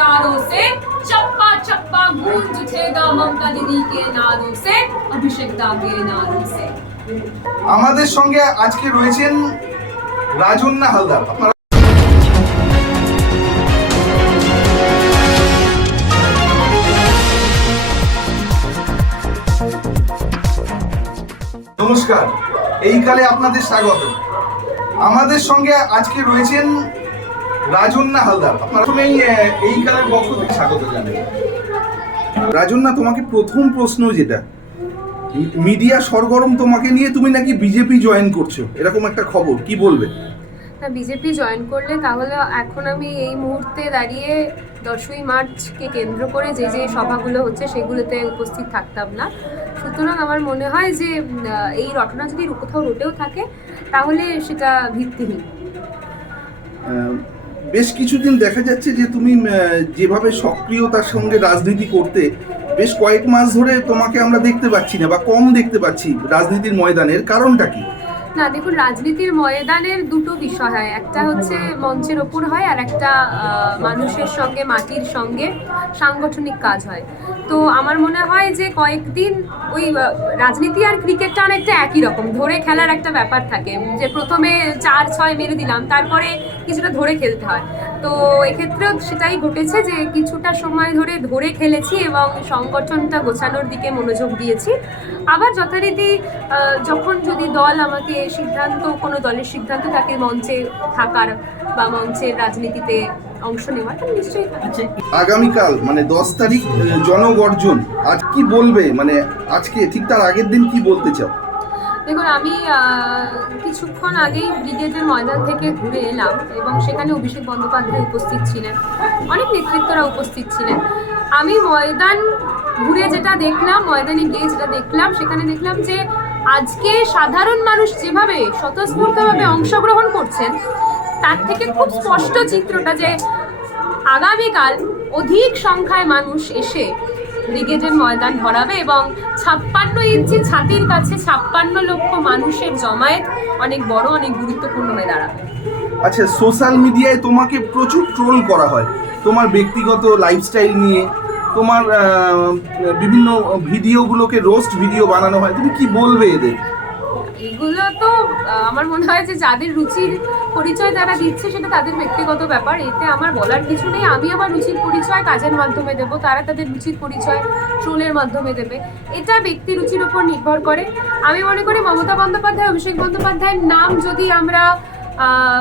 यादों से चप्पा चप्पा गूंज उठेगा ममता दीदी के नारों से अभिषेक दा के नारों से। আমাদের সঙ্গে আজকে রয়েছেন রাজন্যা হালদার। আপনারা নমস্কার, এই কালে আপনাদের স্বাগত। আমাদের সঙ্গে আজকে রয়েছেন রাজন্যা হালদার। আপনারা প্রথমেই এই কালের পক্ষ থেকে স্বাগত জানাই। রাজন্যা, তোমাকে প্রথম প্রশ্ন যেটা, মিডিয়া সরগরম তোমাকে নিয়ে, তুমি নাকি বিজেপি জয়েন করছো, এরকম একটা খবর, কি বলবে? না, বিজেপি জয়েন করলে তাহলে এখন আমি এই মুহূর্তে দাঁড়িয়ে 10ই মার্চকে কেন্দ্র করে যে যে সভাগুলো হচ্ছে সেগুলোতে উপস্থিত থাকতাম না। সুতরাং আমার মনে হয় যে এই রটনা যদি কোথাও রটেও থাকে তাহলে সেটা ভিত্তিহীন। বেশ কিছুদিন দেখা যাচ্ছে যে তুমি যেভাবে সক্রিয়তার সঙ্গে রাজনীতি করতে, বেশ কয়েক মাস ধরে তোমাকে আমরা দেখতে পাচ্ছি না বা কম দেখতে পাচ্ছি রাজনীতির ময়দানের, কারণটা কি? না, দেখুন, রাজনীতির ময়দানের দুটো বিষয় হয়, একটা হচ্ছে মঞ্চের ওপর হয় আর একটা মানুষের সঙ্গে, মাটির সঙ্গে সাংগঠনিক কাজ হয়। তো আমার মনে হয় যে কয়েকদিন ওই রাজনীতি আর ক্রিকেটটা অনেকটা একই রকম, ধরে খেলার একটা ব্যাপার থাকে, যে প্রথমে 4-6 মেরে দিলাম, তারপরে কিছুটা ধরে খেলতে হয়। তো এক্ষেত্রেও সেটাই ঘটেছে যে কিছুটা সময় ধরে খেলেছি এবং সংগঠনটা গোছানোর দিকে মনোযোগ দিয়েছি। আবার যথারীতি যখন যদি দল আমাকে কোনো দলের সিদ্ধান্ত থাকে মঞ্চে থাকার বা মঞ্চের রাজনীতিতে অংশ নেওয়ার, তাহলে নিশ্চয়ই। আগামীকাল মানে 10 তারিখ জনগর্জন, আজ কি বলবে? মানে আজকে ঠিক তার আগের দিন কি বলতে চাও? দেখুন, আমি কিছুক্ষণ আগেই ব্রিগেডের ময়দান থেকে ঘুরে এলাম এবং সেখানে অভিষেক বন্দ্যোপাধ্যায় উপস্থিত ছিলেন, অনেক নেতৃত্বরা উপস্থিত ছিলেন। আমি ময়দান ঘুরে যেটা দেখলাম, ময়দানে গিয়ে যেটা দেখলাম, সেখানে দেখলাম যে আজকে সাধারণ মানুষ যেভাবে স্বতঃস্ফূর্তভাবে অংশগ্রহণ করছেন, তার থেকে খুব স্পষ্ট চিত্রটা যে আগামীকাল অধিক সংখ্যায় মানুষ এসে ব্রিগেডের ময়দান ভরাবে এবং 56 ইঞ্চি ছাতির কাছে 56 লক্ষ মানুষের জমায়েত অনেক বড়, অনেক গুরুত্বপূর্ণ হয়ে দাঁড়াবে। আচ্ছা, সোশ্যাল মিডিয়ায় তোমাকে প্রচুর ট্রোল করা হয় তোমার ব্যক্তিগত লাইফস্টাইল নিয়ে, তোমার বিভিন্ন ভিডিওগুলোকে রোস্ট ভিডিও বানানো হয়, তুমি কি বলবে এদের? এগুলো তো আমার মনে হয় যে যাদের রুচির পরিচয় যারা দিচ্ছে সেটা তাদের ব্যক্তিগত ব্যাপার, এতে আমার বলার কিছু নেই। আমি আমার রুচির পরিচয় কাজের মাধ্যমে দেবো, তারা তাদের রুচির পরিচয় ট্রোলের মাধ্যমে দেবে, এটা ব্যক্তি রুচির উপর নির্ভর করে। আমি মনে করি মমতা বন্দ্যোপাধ্যায়, অভিষেক বন্দ্যোপাধ্যায়ের নাম যদি আমরা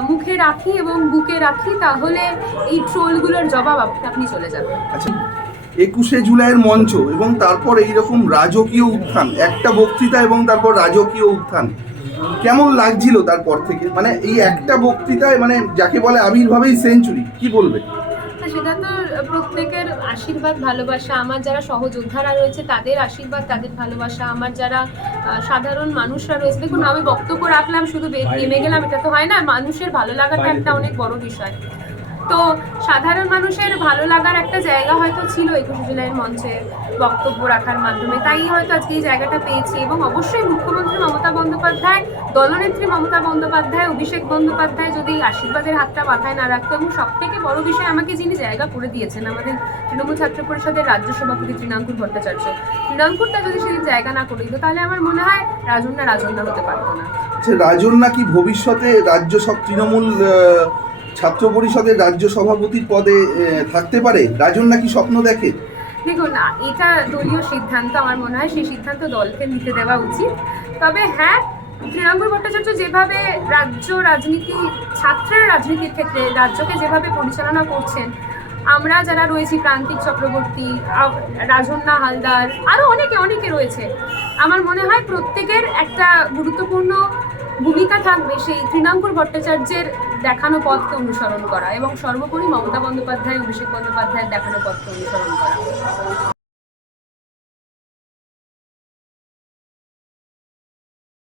মুখে রাখি এবং বুকে রাখি, তাহলে এই ট্রোলগুলোর জবাব আপনি চলে যাবে। আচ্ছা, 21শে জুলাইয়ের মঞ্চ এবং তারপর এইরকম রাজকীয় উত্থান, একটা বক্তৃতা এবং তারপর রাজকীয় উত্থান, কেমন লাগছিল তারপর থেকে? মানে এই একটা বক্তৃতায়, মানে যাকে বলে আবির্ভাবেই সেঞ্চুরি, কি বলবে? সেটা তো প্রত্যেকের আশীর্বাদ, ভালোবাসা, আমার যারা সহযোদ্ধারা রয়েছে তাদের আশীর্বাদ, তাদের ভালোবাসা, আমার যারা সাধারণ মানুষরা রয়েছে। দেখুন, আমি বক্তব্য রাখলাম, শুধু নেমে গেলাম, এটা তো হয় না। মানুষের ভালো লাগাটা একটা অনেক বড় বিষয়। তো সাধারণ মানুষের ভালো লাগার একটা জায়গা হয়তো ছিল 21শে জুলাইয়ের মঞ্চে বক্তব্য রাখার মাধ্যমে, তাই হয়তো আজকে এই জায়গাটা পেয়েছি। এবং অবশ্যই মুখ্যমন্ত্রী মমতা বন্দ্যোপাধ্যায়, দলনেত্রী মমতা বন্দ্যোপাধ্যায়, অভিষেক বন্দ্যোপাধ্যায় যদি আশীর্বাদের হাতটা মাথায় না রাখতো, এবং সব থেকে বড় বিষয় আমাকে যিনি জায়গা করে দিয়েছেন, আমাদের তৃণমূল ছাত্র পরিষদের রাজ্য সভাপতি তৃণাঙ্কুর ভট্টাচার্য, তৃণাঙ্কুরটা যদি সেদিন জায়গা না করে দিত, তাহলে আমার মনে হয় রাজন্যা হতে পারতো না। আচ্ছা, রাজন্যা কি ভবিষ্যতে তৃণমূল ছাত্র পরিষদের রাজ্য সভাপতির পদে থাকতে পারে? রাজন্যা কি স্বপ্ন দেখে? দেখুন, এটা দলীয় সিদ্ধান্ত, আমার মনে হয় সেই সিদ্ধান্ত দলকে নিতে দেওয়া উচিত। তবে হ্যাঁ, তৃণাঙ্কুর ভট্টাচার্য যেভাবে রাজ্য রাজনীতি, ছাত্রের রাজনীতির ক্ষেত্রে রাজ্যকে যেভাবে পরিচালনা করছেন, আমরা যারা রয়েছি, প্রান্তিক চক্রবর্তী, রাজন্যা হালদার, আরও অনেকে রয়েছে, আমার মনে হয় প্রত্যেকের একটা গুরুত্বপূর্ণ ভূমিকা থাকবে সেই তৃণাঙ্কুর ভট্টাচার্যের দেখানো পথকে অনুসরণ করা এবং সর্বোপরি মমতা বন্দ্যোপাধ্যায়, অভিষেক বন্দ্যোপাধ্যায়ের দেখানো পথকে অনুসরণ করা।